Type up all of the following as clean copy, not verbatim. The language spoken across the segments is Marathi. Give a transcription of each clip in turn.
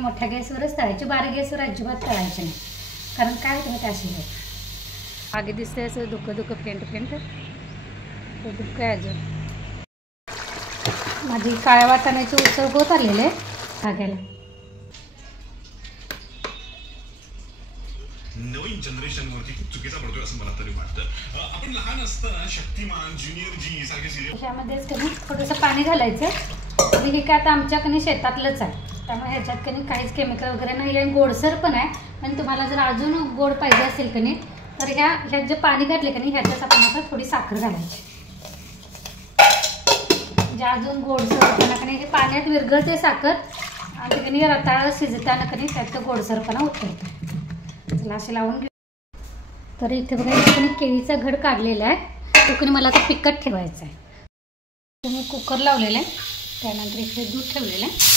मोठ्या गॅसवरच तळायचे, बारीक गॅसवर अजिबात तळायचे नाही, कारण काय तुम्ही त्याशी आगे दिसतंय असं धुकं धुकं फेंट फेंट, तो धुकं आहे अजून. माझी काळ्या वाटाण्याची उसळ होत आलेली आहे धाग्याला. नवीन जनरेशनवरती खूप चुकीचा पडतोय असं मला तरी वाटतं. आपण लहान असताना शक्तिमान, ज्युनियर जी सारखे सिरियल यामध्येच कधी थोडंसं पाणी घालायचं. हे काय आता आमच्याकडे शेतातलंच आहे, त्यामुळे ह्याच्यात कधी काहीच केमिकल वगैरे नाही आहे, गोडसर पण आहे. आणि तुम्हाला जर अजून गोड पाहिजे असेल कधी तर ह्यात जे पाणी घातले कधी ह्याच्यात आपण आता थोडी साखर घालायची, म्हणजे अजून गोडसर होताना कधी हे पाण्यात विरघळते साखर आणि कधी रताळं शिजताना कधी त्यात गोडसरपणा उतरतो. त्याला असे लावून घेऊ. तर इथे बघा इथे केळीचा घड काढलेला आहे, तो कधी मला आता पिकट ठेवायचा आहे. मी कुकर लावलेला आहे, त्यानंतर इथे दूध ठेवलेलं आहे.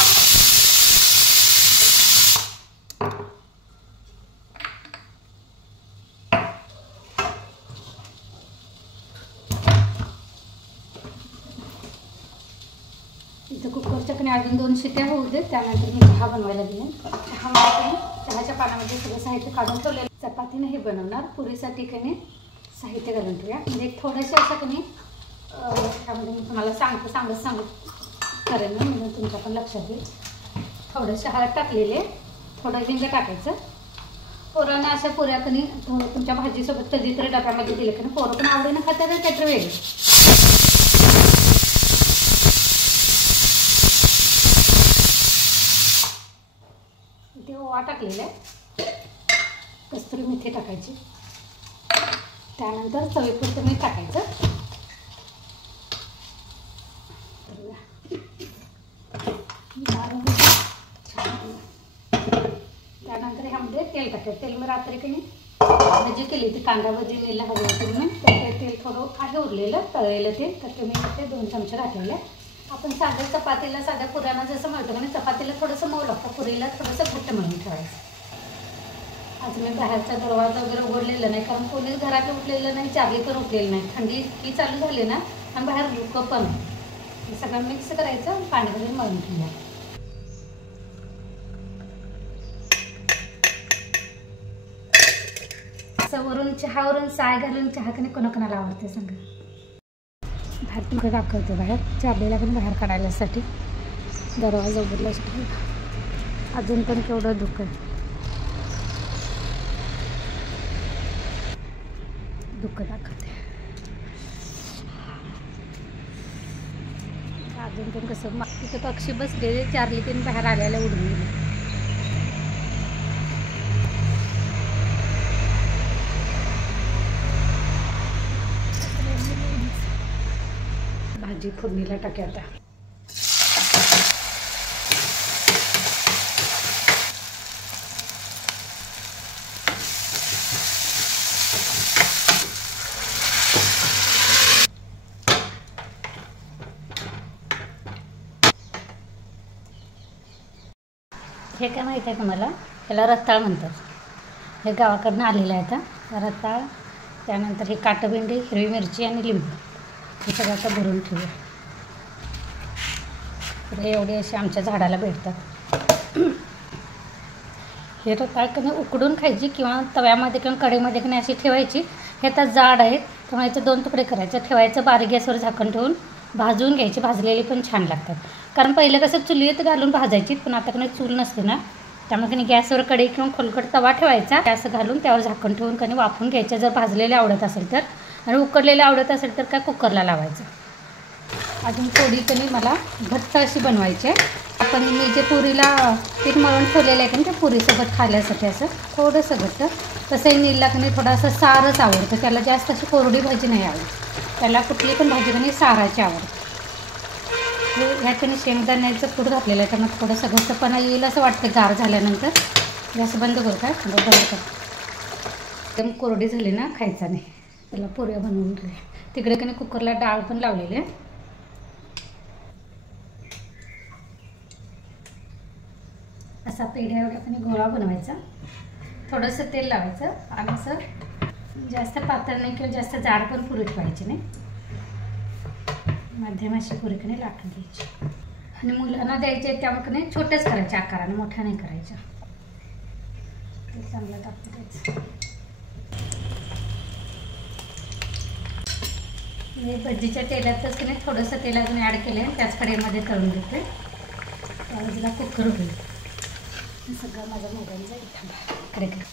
इथं कुकरच्या कधी अजून 2 शिट्या होऊ दे, त्यानंतर मी चहा बनवायला दिले. चहाच्या पाण्यामध्ये सगळं साहित्य काढून ठेवलेलं. चपातीने हे बनवणार, पुरीसाठी कधी साहित्य घालून ठेवूया. म्हणजे थोडेसे असं कधी त्यामध्ये मी तुम्हाला सांगत करेन ना, म्हणून तुमच्या पण लक्षात येईल. थोडेसे हळद टाकलेले, थोडं हिंग टाकायचं. पोरांना अशा पुऱ्या कधी तुमच्या भाजीसोबत कधीतरी डब्यामध्ये दिले कधी पोरं पण आवडीनं खातात, त्याचं वेगळं. इथे ओवा टाकलेला आहे, कस्तुरी मेथी टाकायची, त्यानंतर चवीपुरतं मीठ टाकायचं. त्यानंतर ह्यामध्ये तेल टाकायचं. तेल मी रात्री काही भजी केली ती कांदा भजी नेला हवी होती म्हणून, तर तेल थोडं आहे उरलेलं तळलेलं तेल, तर तुम्ही ते 2 चमचे घातलेले. आपण साध्या चपातीला साध्या पुऱ्यांना जसं म्हणतो म्हणजे चपातीला थोडंसं मऊ लागतं, पुरीला थोडंसं घट्ट म्हणून ठेवायचं. आज मी बाहेरचा दरवाजा वगैरे उघडलेला नाही, कारण कोणीच घरात उठलेलं नाही, चावी पण उठलेलं नाही. थंडी इतकी चालू झाली ना, आणि बाहेर धुकं पण. हे सगळं मिक्स करायचं, पाणी घालून मळून ठेवूया. असं वरून चहावरून साय घालून चहा कधी कोणाकोणाला आवडते सांगा. बाहेर तुमकडे दाखवते, बाहेर चाबीला पण बाहेर काढायसाठी दरवाजा उघडल्यासाठी. अजून पण केवढं धुकं दाखवते. अजून पण कसं तिथे पक्षी बसलेले, चारली तीन बाहेर आल्याला उडून गेले. भाजी फोडणीला टाक्या आता. हे काय माहीत आहे तुम्हाला, त्याला रताळ म्हणतात. हे गावाकडनं आलेलं आहे आता रताळ. त्यानंतर हे काटभिंडी, हिरवी मिरची आणि लिंबू हे सगळं आता भरून ठेवूया. तर हे एवढे असे आमच्या झाडाला भेटतात. हे रताळ कधी उकडून खायची किंवा तव्यामध्ये किंवा कढईमध्ये कधी अशी ठेवायची. हे आता जाड आहेत, त्यामुळे याचे 2 तुकडे करायचे, ठेवायचं, बारीक गॅसवर झाकण ठेवून भाजून घ्यायची. भाजलेली पण छान लागतात, कारण पहिलं कसं चुलीत घालून भाजायची, पण आता कधी चूल नसते ना, त्यामुळे कधी गॅसवर कढई किंवा खोलकट तवा ठेवायचा, गॅस घालून त्यावर झाकण ठेवून कधी वाफून घ्यायच्या. जर भाजलेले आवडत असेल तर, आणि उकडलेले आवडत असेल तर काय कुकरला लावायचं. अजून थोडी कधी मला घट्ट अशी बनवायची आहे. आपण मी जे पुरीला पीठ मळून ठेवलेलं आहे की त्या पुरीसोबत खाण्यासाठी असं थोडंसं घट्ट. तसंही नीलला कधी थोडासा सारच आवडतं, त्याला जास्त अशी कोरडी भाजी नाही आवडत, त्याला कुठली पण भाजी कधी साराची आवडते. ह्यात कधी शेंगदाण्याचं कूट घातलेलं आहे, त्यामुळे थोडंसं घट्टपणा येईल असं वाटतं गार झाल्यानंतर. गॅस बंद करू काय बंद कर. एकदम कोरडी झाली ना खायचा नाही, त्याला पुऱ्या बनवून ठेवल्या. तिकडे कधी कुकरला डाळ पण लावलेली आहे. असा पेढ्या एवढा कधी गोळा बनवायचा, थोडंसं तेल लावायचं आणि असं जास्त पातळ नाही किंवा जास्त जाड पण पुरी ठेवायची नाही, मध्यम अशी पुरी कधी लाटून घ्यायची. आणि मुलांना द्यायचे त्यामुळे नाही छोटेच करायचे आकाराने, मोठ्या नाही करायच्या. ते चांगलं टाकते द्यायचं. मी भजीच्या तेलातच की नाही थोडंसं तेल अजून ॲड केलं आहे, त्याच कढईमध्ये तळून घेते. बाजूला कुकर होईल. सगळं माझा मोबाईल जाईल इकडे काय.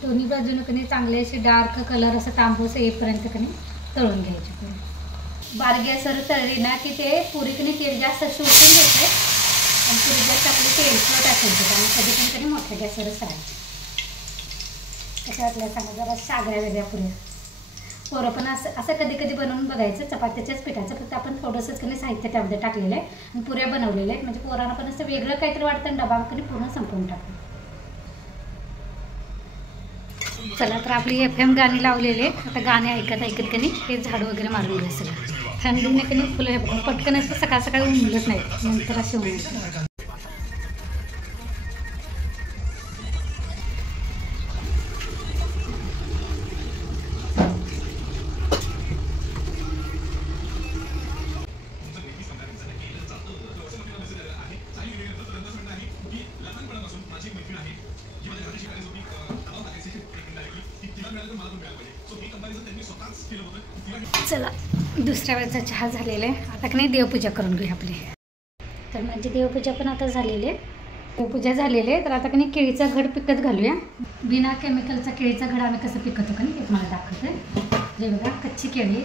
दोन्ही बाजूने कधी चांगले असे डार्क कलर असं तांबूस येईपर्यंत कधी तळून घ्यायचे. बारीक गॅसवर तळली ना की ते पुरी कधी तेल जास्त शोषून घेते आणि पुरी जास्त आपली तेलकट टाकायचं. त्यामुळे कधी पण कधी मोठ्या गॅसवरच तळायचं. कसं आपल्याला सांगा जरा सागऱ्या वेगळ्या पुऱ्या. पोरं पण असं कधी कधी बनवून बघायचं. चपात्याच्याच पिठाचं फक्त आपण थोडंसंच कधी साहित्य त्यामध्ये टाकलेलं आहे आणि पुऱ्या बनवलेल्या आहेत. म्हणजे पोरांना पण असं वेगळं काहीतरी वाटतं आणि डबा कधी पूर्ण संपवून टाकतो. चला तर आपली FM गाणी लावलेले. आता गाणे ऐकत ऐकत कधी हे झाडू वगैरे मारून घ्या सगळं. थंडीने कधी फुलं हे पटकन असं सकाळ सकाळी उमलत नाही, नंतर असे उमलत. चला दुसऱ्या वेळेचा चहा झालेला आहे. आता की नाही देवपूजा करून घेऊ आपली. तर माझी देवपूजा पण आता झालेली आहे. देवपूजा झालेली आहे. तर आता की नाही केळीचा घड पिकत घालूया. बिना केमिकलचा केळीचा घड आम्ही कसं पिकवतो का नाही ते तुम्हाला दाखवते. हे बघा कच्ची केळी.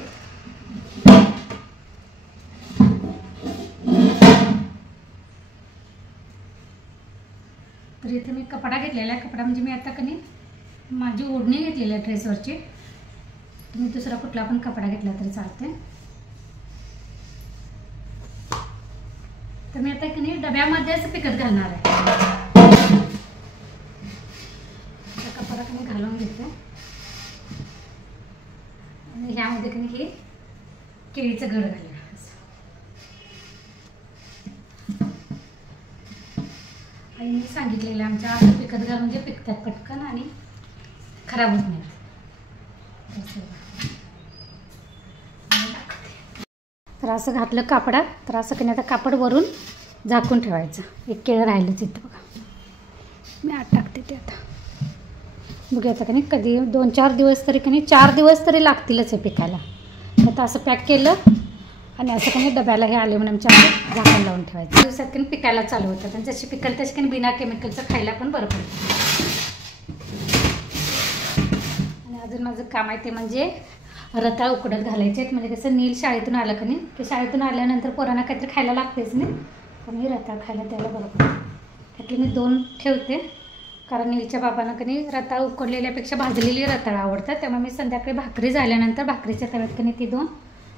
तर इथे मी कपडा घेतलेला आहे. कपडा म्हणजे मी आता की नाही माझी ओढणी घेतलेली आहे ड्रेसवरची. तुम्ही दुसरा कुठला पण कपडा घेतला तरी चालते. तर मी आता की नाही डब्यामध्येच पिकत घालणार आहे. कपडा की नाही घालून घेते आणि ह्यामध्ये की नाही हे केळीचं घड घालूया. आईने सांगितलेलं आमच्या असं पिकत घाल म्हणजे पिकतात पटकन आणि खराब होत नाही. तर असं घातलं कापडात. तर असं की नाही आता कापड वरून झाकून ठेवायचं. एक केळं राहिलंच इथं बघा. मी आत टाकते ते आता. बघूया आता की नाही कधी 2-4 दिवस तरी की नाही 4 दिवस तरी लागतीलच हे पिकायला. आता असं पॅक केलं आणि असं की नाही डब्याला हे ॲल्युमिनियमच्या झाकण लावून ठेवायचं. दिवसात की नाही पिकायला चालू होतं आणि जशी पिकल तशी की नाही बिना केमिकलचं खायला पण बरं पडतं. आणि अजून माझं काम आहे ते म्हणजे रताळ उकडत घालायचे आहेत. म्हणजे कसं नील शाळेतून आलं का नाही की शाळेतून आल्यानंतर पोरांना काहीतरी खायला लागतेच नाही. पण मी रताळ खायला त्याला बरं पडतं. त्यातले मी 2 ठेवते कारण नीलच्या बाबांना की नाही रताळ उकडलेल्यापेक्षा भाजलेली रताळ आवडतात. त्यामुळे मी संध्याकाळी भाकरी झाल्यानंतर भाकरीच्या तव्यात की नाही ती 2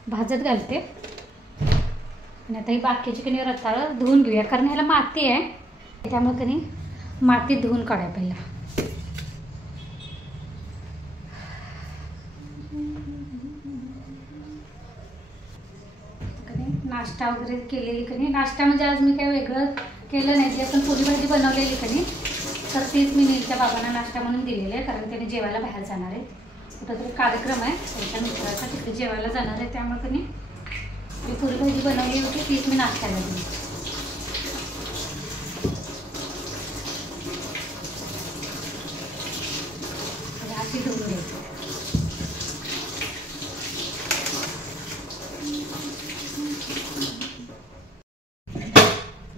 भाजत घालते. आणि आता ही बाकीची की नाही रताळ धुवून घेऊया कारण ह्याला माती आहे. त्यामुळे की नाही माती धुवून काढायला पहिला. नाश्ता वगैरे केलेली की नाही. नाश्ता म्हणजे आज मी काही वेगळं केलं नाही. ते पण पुरी भाजी बनवलेली की नाही तर तीच मी नीलच्या बाबांना नाश्ता म्हणून दिलेली आहे. कारण त्याने जेवायला बाहेर जाणार आहे. कुठंतरी कार्यक्रम आहे त्यांच्या मित्राचा, तिकडे जेवायला जाणार आहे. त्यामुळे की नाही मी पुरी भाजी बनवली होती तीच मी नाश्त्याला दिली. अशी धुवून घ्यायची.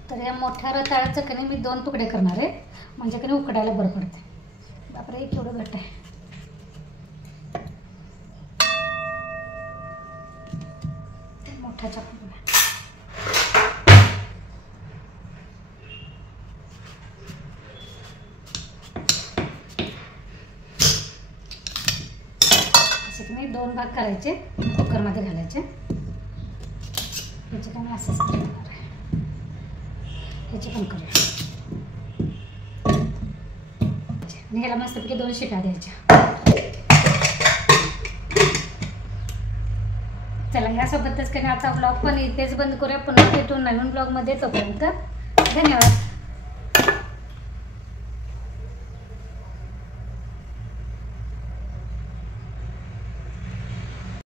तर या मोठ्या रताळाचं की नाही मी 2 तुकडे करणार आहे म्हणजे की नाही उकडायला बरं पडते. बापरे एक एवढं घट्ट आहे. मोठा चाकू असे की नाही 2 भाग करायचे कुकरमध्ये घालायचे. याचे काय असंच करणार आहे. ह्याचे पण करूया आणि ह्याला मस्तपैकी 2 शिट्या द्यायच्या. चला ह्यासोबतच काही आता ब्लॉग पण इथेच बंद करूया. पुन्हा भेटून नवीन ब्लॉगमध्ये. तोपर्यंत धन्यवाद.